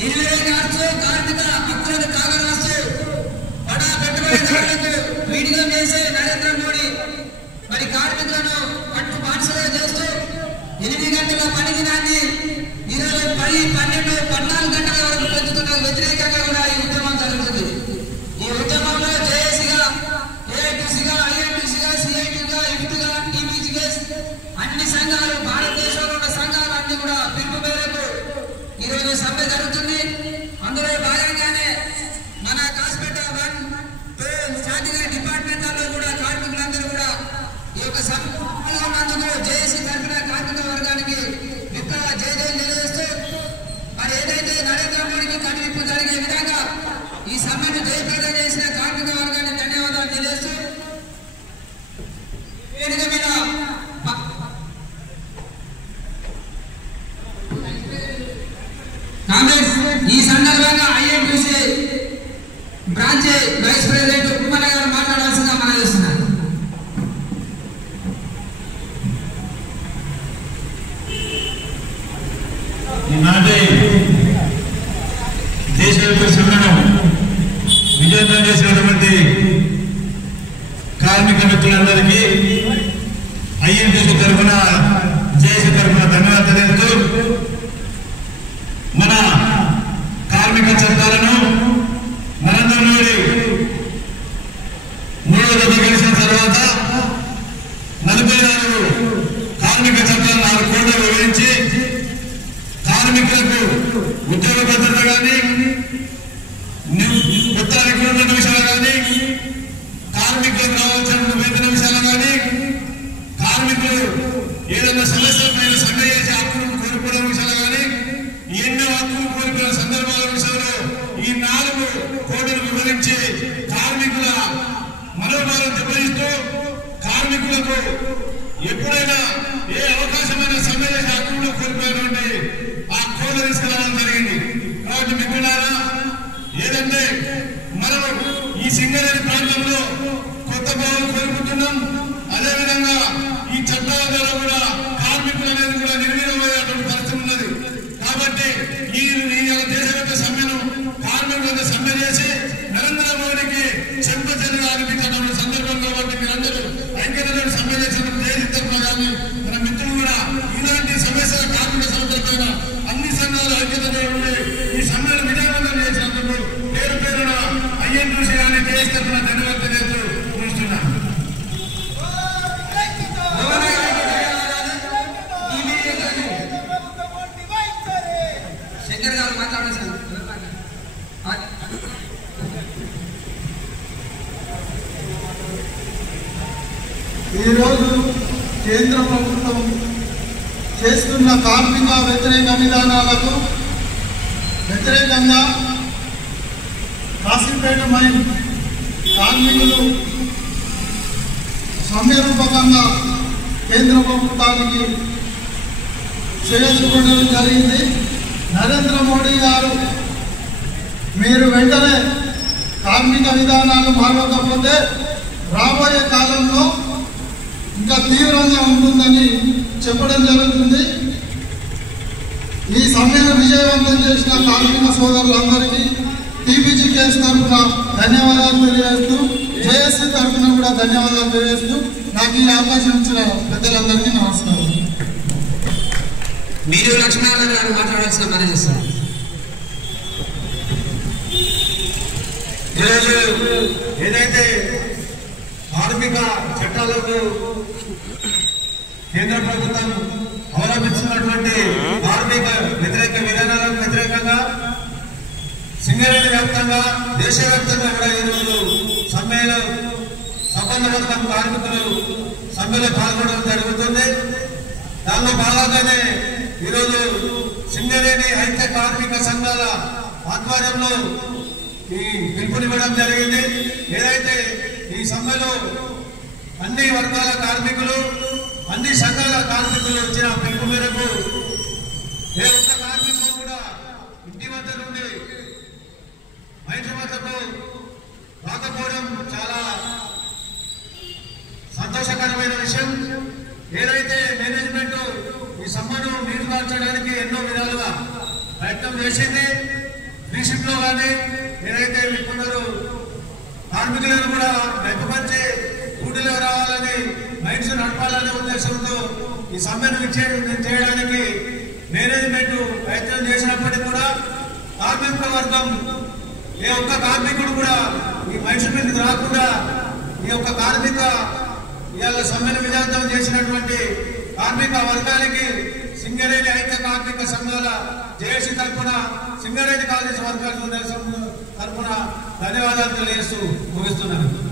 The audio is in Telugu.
నిర్వహించు కార్మిక హక్కులను కాగరాస్తూ బడా పెట్టుబడిదారులకు వీడియో చేసే నరేంద్ర మోడీ మరి కార్మికులను పట్టు బానిసలుగా చేస్తూ 8 గంటల పని దినాన్ని ఈరోజు 10, 12, 14 గంటల వరకు పెంచుతున్న వ్యతిరేకంగా కూడా ఈ ఉద్యమం జరుగుతుంది. ఈ ఉద్యమంలో జేఏసీగా, ఏఐటీసీగా, ఐఎన్టీసీగా, సిఐటీగా, ఇఫ్ట్గా, టీబీసీగా అన్ని సంఘాలు, భారతదేశంలో ఉన్న సంఘాలు అన్ని కూడా పిలుపు మేరకు ఈరోజు సమ్మె జరుగుతుంది. అందులో భాగంగానే మన కాస్పేట 1, 2 స్టార్టింగ్ డిపార్ట్మెంట్లో కూడా కార్మికులందరూ కూడా ఈ యొక్క సమ్మెలో ఉన్నందుకు జేఏసీ తరఫున కార్మిక వర్గానికి విప్లవ జయజయలు తెలియజేస్తూ మరి ఏదైతే నరేంద్ర మోడీకి కనువిప్పు జరిగే విధంగా ఈ సమ్మెను జయప్రదం చేసిన కార్మిక వర్గానికి ధన్యవాదాలు తెలియజేస్తూ వేదిక మీద కాంగ్రెస్ ఈ సందర్భంగా INTC branch vice president Ummanna గారు మాట్లాడాల్సిందిగా మనం చేస్తున్నారు. ఈనాటి దేశవ్యాప్త సమ్మెను విజయవంతం చేసినటువంటి కార్మిక మిత్రులందరికీ ఐఎన్టీసీ తరఫున, జేఏసీ తరఫున ధన్యవాదాలు తెలుపుతూ మన కార్మిక చట్టాలను నరేంద్ర మోడీ 3వ దఫా గెలిచిన తర్వాత 44 కార్మిక చట్టాలను 6 కోట్ల వివరించి కార్మికులకు ఉద్యోగ భద్రత కానీ, కొత్త రిక్రూట్మెంట్ విషయాలు కానీ, కార్మికులకు రావాల్సిన వేతన విషయాలు కానీ, కార్మికులు ఏదైనా సమస్యలపైన సమ్మె చేసి హక్కులను కోరుకోవడం విషయాలు కానీ, ఎన్నో హక్కులు కోరుకున్న సందర్భాల విషయంలో ఈ 4 కోట్లను వివరించి కార్మికుల మనోభావం దెబ్బతీస్తూ కార్మికులకు ఎప్పుడైనా ఏ అవకాశమైన సమ్మె చేసి హక్కులను కోల్పోయినటువంటి ఆ కోడ్లు తీసుకురావడం జరిగింది. కాబట్టి మిత్రులారా, ఏదంటే మనం ఈ సింగరేణి ప్రాంతంలో కొత్త భవనం కోరుకుంటున్నాం. అదేవిధంగా ఈ చట్టాల ద్వారా కూడా కార్మికులు అనేది కూడా నిర్వీర్యమయ్యేటువంటి పరిస్థితి ఉన్నది. కాబట్టి ఈ దేశవ్యాప్త సమ్మెను కార్మికులంతా సమ్మె చేసి నరేంద్ర మోడీకి చెంపచెల్లిగా అనిపించడం సందర్భంగా కాబట్టి మీరందరూ ఐక్యతతో సమ్మె చేసిన దేశ తరఫున కానీ మన మిత్రులు కూడా ఇలాంటి సమస్యల కార్మిక సమస్యలపైన అన్ని సంఘాలు ఐక్యతతో ఉండి ఈ సమ్మెను విజయవంతం చేసినందుకు పేరు పేరున ఐఎన్టీసీ కానీ దేశ తరఫున ధన్యవాదాలు చేస్తూ చూస్తున్నాను. శంకర్ గారు మాట్లాడారు. ఈరోజు కేంద్ర ప్రభుత్వం చేస్తున్న కార్మిక వ్యతిరేక విధానాలకు వ్యతిరేకంగా కాశీపేట మైన్ కార్మికులు సమ్మె రూపకంగా కేంద్ర ప్రభుత్వానికి చేసుకోవడం జరిగింది. నరేంద్ర మోడీ గారు మీరు వెంటనే కార్మిక విధానాలు మారకపోతే రాబోయే కాలంలో ఇంకా తీవ్రంగా ఉంటుందని చెప్పడం జరుగుతుంది. ఈ సమ్మెను విజయవంతం చేసిన కార్మిక సోదరులందరికీ టీబీజీ కేసు తరఫున ధన్యవాదాలు తెలియజేస్తూ, జేఏసీ తరఫున కూడా ధన్యవాదాలు తెలియజేస్తూ నాకు ఈ అవకాశం ఇచ్చిన పెద్దలందరికీ నమస్కారం. మీరు లక్ష్మీనారాయణ గారు మాట్లాడాల్సిన మనం చేస్తున్నారు. ఈరోజు ఏదైతే కార్మిక చట్టాలకు కేంద్ర ప్రభుత్వం అవలంబించినటువంటి కార్మిక వ్యతిరేక విధానాలకు వ్యతిరేకంగా సింగరేణి వ్యాప్తంగా, దేశవ్యాప్తంగా కూడా ఈరోజు సమ్మెలో సంపన్న వర్గం కార్మికులు సమ్మెలో పాల్గొనడం జరుగుతుంది. దానిలో భాగంగానే ఈరోజు సింగరేణి ఐక్య కార్మిక సంఘాల ఆధ్వర్యంలో ఈ పిలుపునివ్వడం జరిగింది. ఏదైతే ఈ సమ్మెలో అన్ని వర్గాల కార్మికులు, అన్ని సంఘాల కార్మికులు ఇచ్చిన పిలుపు మేరకు ఏ ఒక్క కార్మికులు కూడా ఇంటి వద్ద నుండి బయట వద్దకు రాకపోవడం చాలా సంతోషకరమైన విషయం. ఏదైతే మేనేజ్మెంట్ ఈ సమ్మెను నీరు మార్చడానికి ఎన్నో విధాలుగా ప్రయత్నం చేసింది. ఫ్రీషిప్ లో కానీ ఏదైతే కొందరు కార్మికులను కూడా మెప్పపరిచే డ్యూటీలో రావాలని మైండ్స్ నడపాలనే ఉద్దేశంతో ఈ సమ్మెను చేయడానికి మేనేజ్మెంట్ ప్రయత్నం చేసినప్పటికీ కూడా కార్మిక వర్గం ఏ ఒక్క కార్మికుడు కూడా ఈ మైండ్స్ మీదకి రాకుండా ఈ యొక్క కార్మిక ఇవాళ సమ్మెను విజయవంతం చేసినటువంటి కార్మిక వర్గానికి సింగరేణి ఐక్య కార్మిక సంఘాల జేఏసీ తరఫున సింగరేణి కాలేజ్ వర్గాల తరఫున ధన్యవాదాలు తెలియజేస్తూ ముగిస్తున్నాను.